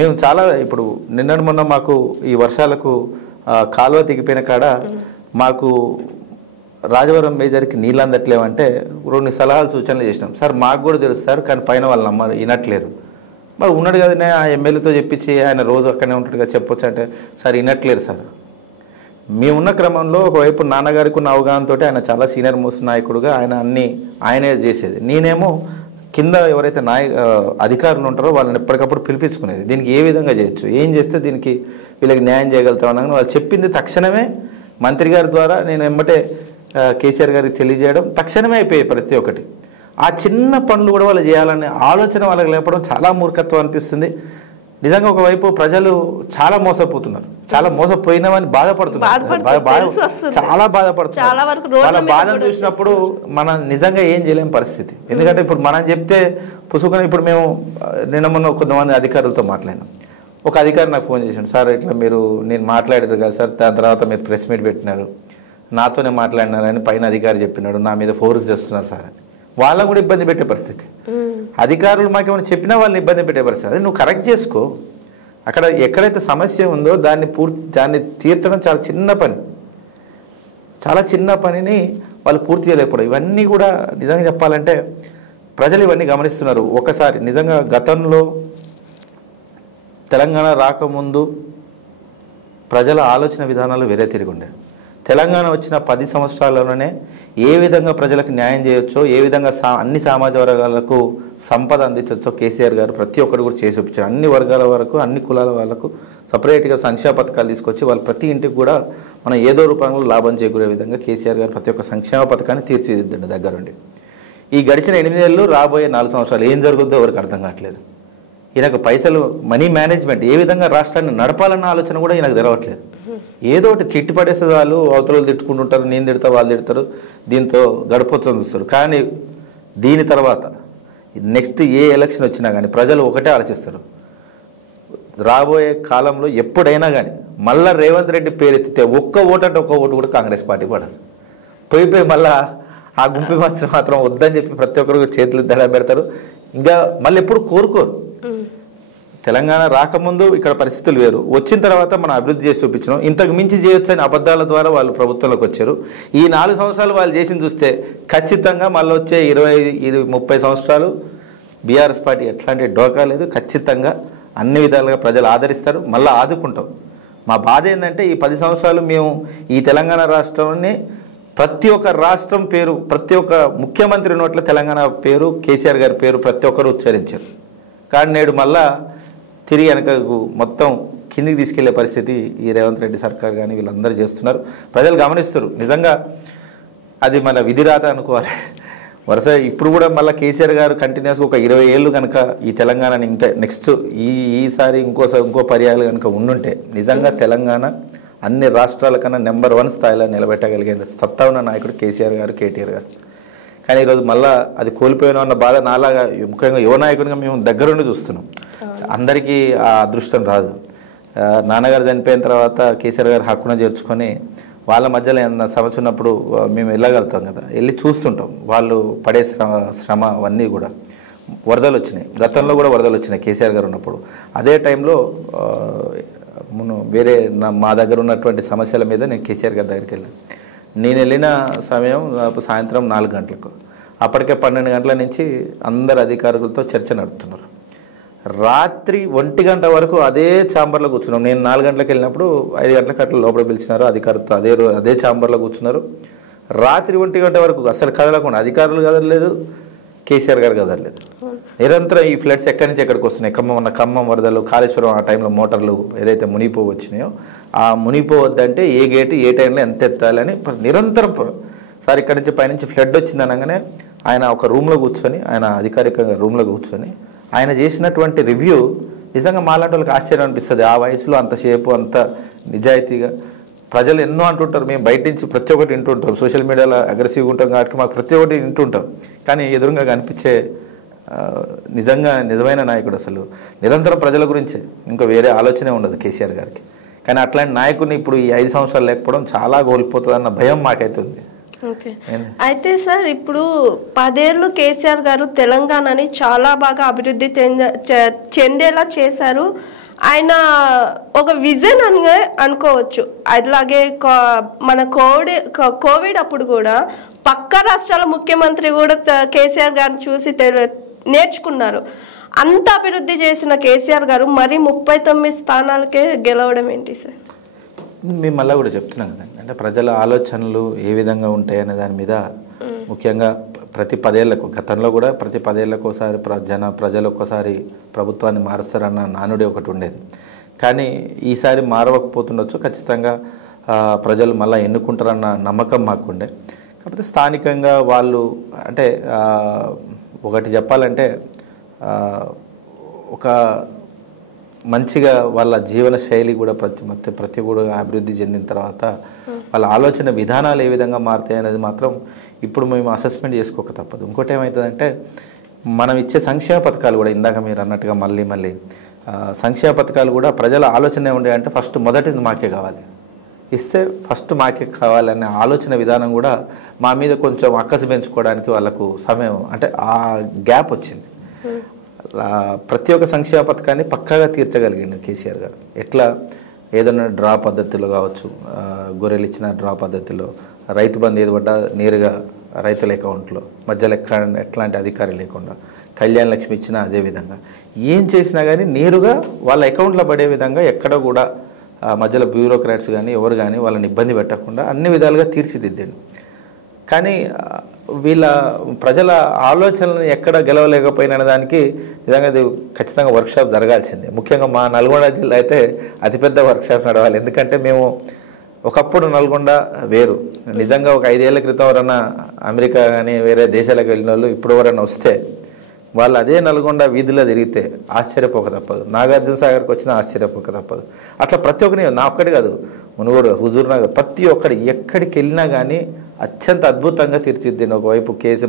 మేము చాలా ఇప్పుడు నిన్నటి మొన్న మాకు ఈ వర్షాలకు కాలువ తెగిపోయిన కాడ మాకు రాజవరం మేజర్కి నీళ్ళు అందట్లేమంటే 2 సలహాలు సూచనలు చేసినాం. సార్ మాకు కూడా తెలుసు సార్, కానీ పైన వాళ్ళు నమ్మరు, వినట్లేరు. మరి ఉన్నాడు కదనే ఆ ఎమ్మెల్యేతో చెప్పించి ఆయన రోజు అక్కడనే ఉంటాడు కదా చెప్పొచ్చు అంటే, సార్ వినట్లేరు సార్. మేమున్న క్రమంలో ఒకవైపు నాన్నగారికి ఉన్న అవగాహనతో ఆయన చాలా సీనియర్ మోస్ట్ నాయకుడుగా ఆయనే చేసేది. నేనేమో కింద ఎవరైతే అధికారులు ఉంటారో వాళ్ళని ఎప్పటికప్పుడు పిలిపించుకునేది. దీనికి ఏ విధంగా చేయొచ్చు, ఏం చేస్తే దీనికి వీళ్ళకి న్యాయం చేయగలుగుతామని వాళ్ళు చెప్పింది తక్షణమే మంత్రి గారి ద్వారా నేను ఎమ్మటే కేసీఆర్ గారికి తెలియజేయడం తక్షణమే అయిపోయాయి ప్రతి ఒక్కటి. ఆ చిన్న పనులు కూడా వాళ్ళు చేయాలనే ఆలోచన వాళ్ళకి లేపడం చాలా మూర్ఖత్వం అనిపిస్తుంది. నిజంగా ఒకవైపు ప్రజలు చాలా మోసపోతున్నారు, చాలా మోసపోయినామని బాధపడుతున్నారు, చాలా బాధపడుతున్నారు. వాళ్ళ బాధను చూసినప్పుడు మనం నిజంగా ఏం చేయలేని పరిస్థితి. ఎందుకంటే ఇప్పుడు మనం చెప్తే పుసుకొని ఇప్పుడు మేము నిన్న మొన్న కొంతమంది అధికారులతో మాట్లాడినాం. ఒక అధికారి నాకు ఫోన్ చేశాడు, సార్ ఇట్లా నేను మాట్లాడారు కదా సార్, దాని తర్వాత మీరు ప్రెస్ మీట్ పెట్టినారు, నాతోనే మాట్లాడినారని పైన అధికారి చెప్పినాడు, నా మీద ఫోర్స్ చేస్తున్నారు సార్ అని. వాళ్ళని కూడా ఇబ్బంది పెట్టే పరిస్థితి. అధికారులు మాకేమైనా చెప్పినా వాళ్ళని ఇబ్బంది పెట్టే పరిస్థితి. అదే నువ్వు కరెక్ట్ చేసుకో. అక్కడ ఎక్కడైతే సమస్య ఉందో దాన్ని తీర్చడం చాలా చిన్న పని, చాలా చిన్న పనిని వాళ్ళు పూర్తి చేయలేకపోవడం. ఇవన్నీ కూడా నిజంగా చెప్పాలంటే ప్రజలు ఇవన్నీ గమనిస్తున్నారు. ఒకసారి నిజంగా గతంలో తెలంగాణ రాకముందు ప్రజల ఆలోచన విధానాలు వేరే తిరిగి ఉండే. తెలంగాణ వచ్చిన 10 సంవత్సరాలలోనే ఏ విధంగా ప్రజలకు న్యాయం చేయొచ్చో, ఏ విధంగా అన్ని సమాజ వర్గాలకు సంపద అందించవచ్చో కేసీఆర్ గారు ప్రతి ఒక్కరు కూడా చేసి చూపించారు. అన్ని వర్గాల వరకు, అన్ని కులాల వాళ్ళకు సపరేట్గా సంక్షేమ పథకాలు తీసుకొచ్చి వాళ్ళు ప్రతి ఇంటికి కూడా మనం ఏదో రూపంలో లాభం చేకూరే విధంగా కేసీఆర్ గారు ప్రతి ఒక్క సంక్షేమ పథకాన్ని తీర్చిదిద్దండి దగ్గరుండి. ఈ గడిచిన 8 ఏళ్ళు, రాబోయే 4 సంవత్సరాలు ఏం జరుగుతుందో ఎవరికి అర్థం కావట్లేదు. ఈయనకు పైసలు, మనీ మేనేజ్మెంట్, ఏ విధంగా రాష్ట్రాన్ని నడపాలన్న ఆలోచన కూడా ఈయనకు తెలవట్లేదు. ఏదో ఒకటి తిట్టి పడేసే వాళ్ళు అవతలు తిట్టుకుంటుంటారు, నేను తిడతా వాళ్ళు తిడతారు, దీంతో గడపొచ్చని చూస్తారు. కానీ దీని తర్వాత నెక్స్ట్ ఏ ఎలక్షన్ వచ్చినా కానీ ప్రజలు ఒకటే ఆలోచిస్తారు, రాబోయే కాలంలో ఎప్పుడైనా కానీ మళ్ళీ రేవంత్ రెడ్డి పేరెత్తితే ఒక్క ఓటు అంటే ఒక్క ఓటు కూడా కాంగ్రెస్ పార్టీ పడదు. పోయిపోయి మళ్ళీ ఆ గుంపు మాత్రం వద్దని చెప్పి ప్రతి ఒక్కరు చేతులు దడ పెడతారు. ఇంకా మళ్ళీ ఎప్పుడు కోరుకోరు. తెలంగాణ రాకముందు ఇక్కడ పరిస్థితులు వేరు, వచ్చిన తర్వాత మనం అభివృద్ధి చేసి చూపించినాం, ఇంతకు మించి చేయొచ్చు అని అబద్ధాల ద్వారా వాళ్ళు ప్రభుత్వంలోకి వచ్చారు. ఈ 4 సంవత్సరాలు వాళ్ళు చేసింది చూస్తే ఖచ్చితంగా మళ్ళీ వచ్చే 20-30 సంవత్సరాలు బీఆర్ఎస్ పార్టీ ఎట్లాంటి డోకా లేదు. ఖచ్చితంగా అన్ని విధాలుగా ప్రజలు ఆదరిస్తారు, మళ్ళీ ఆదుకుంటాం. మా బాధ ఏంటంటే ఈ 10 సంవత్సరాలు మేము ఈ తెలంగాణ రాష్ట్రాన్ని ప్రతి ఒక్క రాష్ట్రం పేరు, ప్రతి ఒక్క ముఖ్యమంత్రి నోట్ల తెలంగాణ పేరు, కేసీఆర్ గారి పేరు ప్రతి ఒక్కరు ఉచ్చరించారు. కానీ నేడు మళ్ళా తిరిగి వెనకకు మొత్తం కిందికి తీసుకెళ్లే పరిస్థితి ఈ రేవంత్ రెడ్డి సర్కార్ కానీ వీళ్ళందరూ చేస్తున్నారు. ప్రజలు గమనిస్తారు. నిజంగా అది మన విధిరాత అనుకోవాలి. వరుస ఇప్పుడు కూడా మళ్ళీ కేసీఆర్ గారు కంటిన్యూస్గా ఒక 20 ఏళ్ళు కనుక ఈ తెలంగాణని ఇంకా నెక్స్ట్ ఈసారి ఇంకో పర్యాయాలు కనుక ఉండుంటే నిజంగా తెలంగాణ అన్ని రాష్ట్రాల కన్నా నెంబర్ 1 స్థాయిలో నిలబెట్టగలిగేది సత్తా ఉన్న నాయకుడు కేసీఆర్ గారు, కేటీఆర్ గారు. కానీ ఈరోజు మళ్ళీ అది కోల్పోయినా అన్న బాధ నాలాగా ముఖ్యంగా యువ నాయకునిగా మేము దగ్గరుండి చూస్తున్నాం. అందరికీ ఆ అదృష్టం రాదు. నాన్నగారు చనిపోయిన తర్వాత కేసీఆర్ గారు హక్కున చేర్చుకొని వాళ్ళ మధ్యలో ఏమన్నా సమస్య ఉన్నప్పుడు మేము వెళ్ళగలుగుతాం కదా, వెళ్ళి చూస్తుంటాం. వాళ్ళు పడే శ్రమ అవన్నీ కూడా. వరదలు వచ్చినాయి, గతంలో కూడా వరదలు వచ్చినాయి కేసీఆర్ గారు ఉన్నప్పుడు. అదే టైంలో వేరే మా దగ్గర ఉన్నటువంటి సమస్యల మీద నేను కేసీఆర్ గారి దగ్గరికి వెళ్ళాను. నేను వెళ్ళిన సమయం సాయంత్రం 4 గంటలకు. అప్పటికే 12 గంటల నుంచి అందరు అధికారులతో చర్చ నడుపుతున్నారు. రాత్రి 1 గంట వరకు అదే ఛాంబర్లో కూర్చున్నాం. నేను 4 గంటలకు వెళ్ళినప్పుడు 5 గంటలకు అట్లా లోపల పిలిచినారు అధికారులతో. అదే ఛాంబర్లో కూర్చున్నారు. రాత్రి 1 గంట వరకు అసలు కదలకుండా, అధికారులు కదలలేదు, కేసీఆర్ గారు కదలలేదు. నిరంతరం ఈ ఫ్లడ్స్ ఎక్కడి నుంచి ఎక్కడికి వస్తున్నాయి. ఖమ్మం వరదలు, కాళేశ్వరం ఆ టైంలో మోటార్లు ఏదైతే మునిగిపో వచ్చినాయో ఆ మునిగిపోవద్దంటే ఏ గేటు ఏ టైంలో ఎంత ఎత్తాలని నిరంతరం. సార్ ఇక్కడి నుంచి పైనుంచి ఫ్లడ్ వచ్చింది అనగానే ఆయన ఒక రూమ్లో కూర్చొని, ఆయన అధికారికంగా రూమ్లో కూర్చొని ఆయన చేసినటువంటి రివ్యూ నిజంగా మాలాంటి వాళ్ళకి ఆశ్చర్యం అనిపిస్తుంది. ఆ వయసులో అంతసేపు అంత నిజాయితీగా. ప్రజలు ఎన్నో అంటుంటారు, మేము బయట నుంచి ప్రతి ఒక్కటి వింటుంటాం, సోషల్ మీడియాలో అగ్రెసివ్గా ఉంటాం కాబట్టి మాకు ప్రతి ఒక్కటి వింటుంటాం. కానీ ఎదురుగా కనిపించే నిజంగా నిజమైన నాయకుడు అసలు నిరంతరం ప్రజల గురించే, ఇంకా వేరే ఆలోచనే ఉండదు కేసీఆర్ గారికి. కానీ అట్లాంటి నాయకుడిని ఇప్పుడు ఈ 5 సంవత్సరాలు లేకపోవడం చాలా కోల్పోతుంది అన్న భయం మాకైతే ఉంది. ఓకే, అయితే సార్ ఇప్పుడు 10 ఏళ్ళు కేసీఆర్ గారు తెలంగాణని చాలా బాగా అభివృద్ధి చెందేలా చేశారు. ఆయన ఒక విజన్ అని అనుకోవచ్చు. అలాగే మన కోవిడ్ అప్పుడు కూడా పక్క రాష్ట్రాల ముఖ్యమంత్రి కూడా కేసీఆర్ గారిని చూసి నేర్చుకున్నారు. అంత అభివృద్ధి చేసిన కేసీఆర్ గారు మరి 39 స్థానాలకే గెలవడం ఏంటి సార్? మేము మళ్ళీ కూడా చెప్తున్నాం కదండి, అంటే ప్రజల ఆలోచనలు ఏ విధంగా ఉంటాయి అనే దాని మీద ముఖ్యంగా ప్రతి 10 ఏళ్లకు, గతంలో కూడా ప్రతి 10 ఏళ్లకు ఒకసారి ప్రజలు ఒక్కసారి ప్రభుత్వాన్ని మారుస్తారన్న నానుడి ఒకటి ఉండేది. కానీ ఈసారి మారవకపోతుండొచ్చు, ఖచ్చితంగా ప్రజలు మళ్ళీ ఎన్నుకుంటారన్న నమ్మకం మాకుండే. కాకపోతే స్థానికంగా వాళ్ళు అంటే ఒకటి చెప్పాలంటే ఒక మంచిగా వాళ్ళ జీవన శైలి కూడా ప్రతి కూడా అభివృద్ధి చెందిన తర్వాత వాళ్ళ ఆలోచన విధానాలు ఏ విధంగా మారుతాయి అనేది మాత్రం ఇప్పుడు మేము అసెస్మెంట్ చేసుకోక తప్పదు. ఇంకోటి ఏమవుతుందంటే మనం ఇచ్చే సంక్షేమ పథకాలు కూడా ఇందాక మీరు అన్నట్టుగా మళ్ళీ సంక్షేమ పథకాలు కూడా ప్రజల ఆలోచన ఉండే అంటే ఫస్ట్ మొదటిది మాకే కావాలి, ఇస్తే ఫస్ట్ మాకే కావాలనే ఆలోచన విధానం కూడా మా మీద కొంచెం అక్కసు పెంచుకోవడానికి వాళ్ళకు సమయం అంటే ఆ గ్యాప్ వచ్చింది. ప్రతి ఒక్క సంక్షేమ పథకాన్ని పక్కాగా తీర్చగలిగిండు కేసీఆర్ గారు. ఎట్లా ఏదైనా డ్రా పద్ధతిలో కావచ్చు, గొర్రెలు ఇచ్చిన డ్రా పద్ధతిలో, రైతు బంధు ఏది పడ్డా నేరుగా రైతుల అకౌంట్లో మధ్యలో ఎట్లాంటి అధికారి లేకుండా, కళ్యాణ లక్ష్మి ఇచ్చినా అదేవిధంగా ఏం చేసినా కానీ నేరుగా వాళ్ళ అకౌంట్లో పడే విధంగా ఎక్కడ కూడా మధ్యలో బ్యూరోక్రాట్స్ కానీ ఎవరు కానీ వాళ్ళని ఇబ్బంది పెట్టకుండా అన్ని విధాలుగా తీర్చిదిద్దాడు. కానీ వీళ్ళ ప్రజల ఆలోచనలను ఎక్కడ గెలవలేకపోయిన దానికి నిజంగా అది ఖచ్చితంగా వర్క్షాప్ జరగాల్సిందే. ముఖ్యంగా మా నల్గొండ జిల్లా అయితే అతిపెద్ద వర్క్షాప్ నడవాలి. ఎందుకంటే మేము ఒకప్పుడు నల్గొండ వేరు, నిజంగా ఒక 5 ఏళ్ల క్రితం ఎవరన్నా అమెరికా కానీ వేరే దేశాలకు వెళ్ళిన వాళ్ళు ఇప్పుడు ఎవరైనా వస్తే వాళ్ళు అదే నల్గొండ వీధిలో తిరిగితే ఆశ్చర్యపోక తప్పదు, నాగార్జున సాగర్కి వచ్చినా ఆశ్చర్యపోక తప్పదు. అట్లా ప్రతి ఒక్కరి, నా ఒక్కటి కాదు, మునుగోడు, హుజూర్ నగర్, ప్రతి ఒక్కరి ఎక్కడికి వెళ్ళినా కానీ అత్యంత అద్భుతంగా తీర్చిదిద్దింది. ఒకవైపు కేసు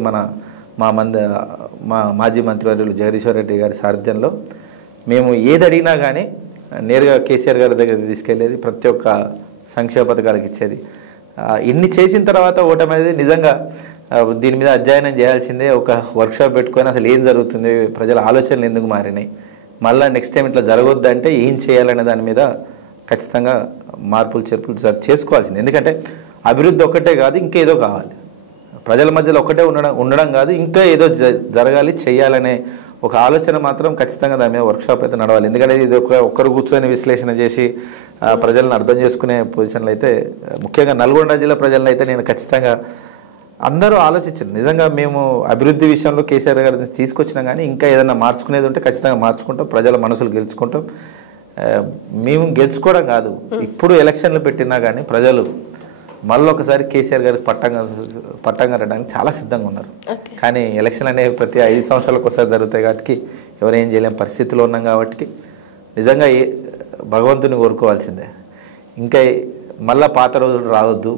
మా మాజీ మంత్రివర్యులు జగదీశ్వర్ రెడ్డి గారి సారథ్యంలో మేము ఏది అడిగినా కానీ నేరుగా కేసీఆర్ గారి దగ్గర తీసుకెళ్లేది, ప్రతి ఒక్క సంక్షేమ పథకాలకు ఇచ్చేది. ఇన్ని చేసిన తర్వాత ఓటమి అనేది నిజంగా దీని మీద అధ్యయనం చేయాల్సిందే. ఒక వర్క్షాప్ పెట్టుకొని అసలు ఏం జరుగుతుంది, ప్రజల ఆలోచనలు ఎందుకు మారినాయి, మళ్ళీ నెక్స్ట్ టైం ఇట్లా జరగొద్దంటే ఏం చేయాలనే దాని మీద ఖచ్చితంగా మార్పులు చేర్పులు చేసుకోవాల్సింది. ఎందుకంటే అభివృద్ధి ఒక్కటే కాదు, ఇంకేదో కావాలి. ప్రజల మధ్యలో ఒకటే ఉండడం కాదు, ఇంకా ఏదో జరగాలి, చేయాలనే ఒక ఆలోచన మాత్రం ఖచ్చితంగా దాని మీద వర్క్షాప్ అయితే నడవాలి. ఎందుకంటే ఇది ఒక్కరు కూర్చొని విశ్లేషణ చేసి ప్రజలను అర్థం చేసుకునే పొజిషన్లో అయితే, ముఖ్యంగా నల్గొండ జిల్లా ప్రజలను అయితే నేను ఖచ్చితంగా అందరూ ఆలోచించారు. నిజంగా మేము అభివృద్ధి విషయంలో కేసీఆర్ గారిని తీసుకొచ్చినా కానీ ఇంకా ఏదైనా మార్చుకునేది ఉంటే ఖచ్చితంగా మార్చుకుంటాం, ప్రజల మనసులు గెలుచుకుంటాం. మేము గెలుచుకోవడం కాదు, ఇప్పుడు ఎలక్షన్లు పెట్టినా కానీ ప్రజలు మళ్ళీ ఒకసారి కేసీఆర్ గారికి పట్టం కట్టడానికి చాలా సిద్ధంగా ఉన్నారు. కానీ ఎలక్షన్ అనేవి ప్రతి 5 సంవత్సరాలకు ఒకసారి జరుగుతాయి కాబట్టి ఎవరేం చేయలేని పరిస్థితిలో ఉన్నాం కాబట్టి నిజంగా భగవంతుని కోరుకోవాల్సిందే. ఇంకా మళ్ళీ పాత రోజులు రావద్దు,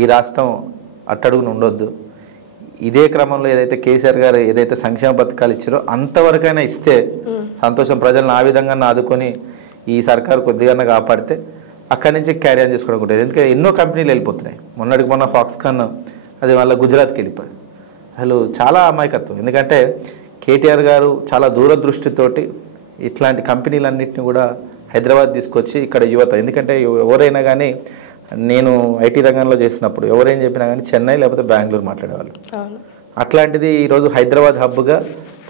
ఈ రాష్ట్రం అట్టడుగున ఉండొద్దు. ఇదే క్రమంలో ఏదైతే కేసీఆర్ గారు ఏదైతే సంక్షేమ పథకాలు ఇచ్చారో అంతవరకైనా ఇస్తే సంతోషం. ప్రజలను ఆ విధంగా ఆదుకొని ఈ సర్కారు కొద్దిగా కాపాడితే అక్కడి నుంచి క్యారీ ఆన్ చేసుకోవడం ఉంటుంది. ఎందుకంటే ఎన్నో కంపెనీలు వెళ్ళిపోతున్నాయి. మొన్న ఫాక్స్కాన్ అది మళ్ళీ గుజరాత్కి వెళ్ళిపోయి, అసలు చాలా అమాయకత్వం. ఎందుకంటే కేటీఆర్ గారు చాలా దూరదృష్టితోటి ఇట్లాంటి కంపెనీలన్నింటినీ కూడా హైదరాబాద్ తీసుకొచ్చి ఇక్కడ యువత, ఎందుకంటే ఎవరైనా కానీ నేను ఐటీ రంగంలో చేసినప్పుడు ఎవరేం చెప్పినా కానీ చెన్నై లేకపోతే బెంగళూరు మాట్లాడేవాళ్ళు. అట్లాంటిది ఈరోజు హైదరాబాద్ హబ్గా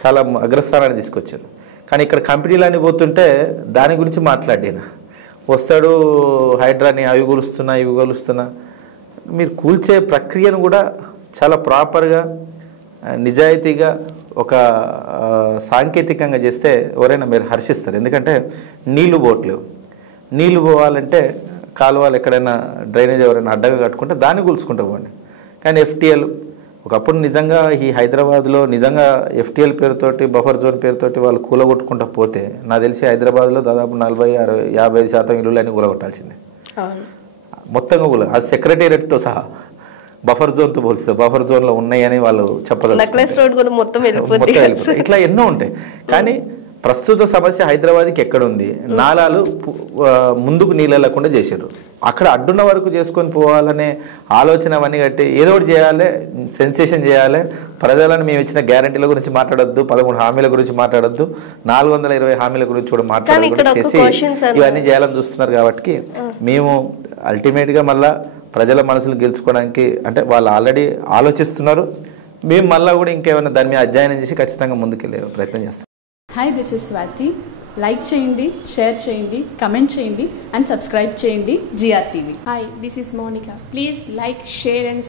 చాలా అగ్రస్థానాన్ని తీసుకొచ్చారు. కానీ ఇక్కడ కంపెనీలన్నీ పోతుంటే దాని గురించి మాట్లాడినా వస్తాడు, హైడ్రాని అవి కూలుస్తున్నా ఇవి కూలుస్తున్నా. మీరు కూల్చే ప్రక్రియను కూడా చాలా ప్రాపర్గా నిజాయితీగా ఒక సాంకేతికంగా చేస్తే ఎవరైనా మీరు హర్షిస్తారు. ఎందుకంటే నీళ్లు పోవట్లేవు, నీళ్లు పోవాలంటే కాలువలు ఎక్కడైనా డ్రైనేజ్ ఎవరైనా అడ్డగా కట్టుకుంటే దాన్ని కూల్చుకుంటూ పోండి. కానీ FTL ఒకప్పుడు నిజంగా ఈ హైదరాబాద్లో నిజంగా FTL పేరుతోటి బఫర్ జోన్ పేరుతోటి వాళ్ళు కూలగొట్టుకుంటూ పోతే నాకు తెలిసి హైదరాబాద్లో దాదాపు 40-50% ఇల్లు అన్నీ కూలగొట్టాల్సిందే మొత్తంగా కూల. అది సెక్రటేరియట్తో సహా బఫర్ జోన్తో పోలిస్తే బఫర్ జోన్లో ఉన్నాయని వాళ్ళు చెప్పదలుచుకుంటారు. ఇట్లా ఎన్నో ఉంటాయి. కానీ ప్రస్తుత సమస్య హైదరాబాద్కి ఎక్కడుంది, నాలాలు ముందుకు నీళ్ళు వెళ్లకుండా చేశారు. అక్కడ అడ్డున్న వరకు చేసుకొని పోవాలనే ఆలోచన అవన్నీ కట్టి ఏదో ఒకటి చేయాలి, సెన్సేషన్ చేయాలి, ప్రజలను మేము ఇచ్చిన గ్యారంటీల గురించి మాట్లాడొద్దు, 13 హామీల గురించి మాట్లాడొద్దు, 420 హామీల గురించి కూడా మాట్లాడాలి, ఇవన్నీ చేయాలని చూస్తున్నారు. కాబట్టి మేము అల్టిమేట్గా మళ్ళా ప్రజల మనసులు గెలుచుకోవడానికి, అంటే వాళ్ళు ఆల్రెడీ ఆలోచిస్తున్నారు, మేము మళ్ళీ కూడా ఇంకేమైనా దాని మీద అధ్యయనం చేసి ఖచ్చితంగా ముందుకెళ్ళే ప్రయత్నం చేస్తాం. Hi, this is Swathi. Like చేయండి, షేర్ చేయండి, కమెంట్ చేయండి అండ్ సబ్స్క్రైబ్ చేయండి GR TV. Hi, this is Monica. Please like, share and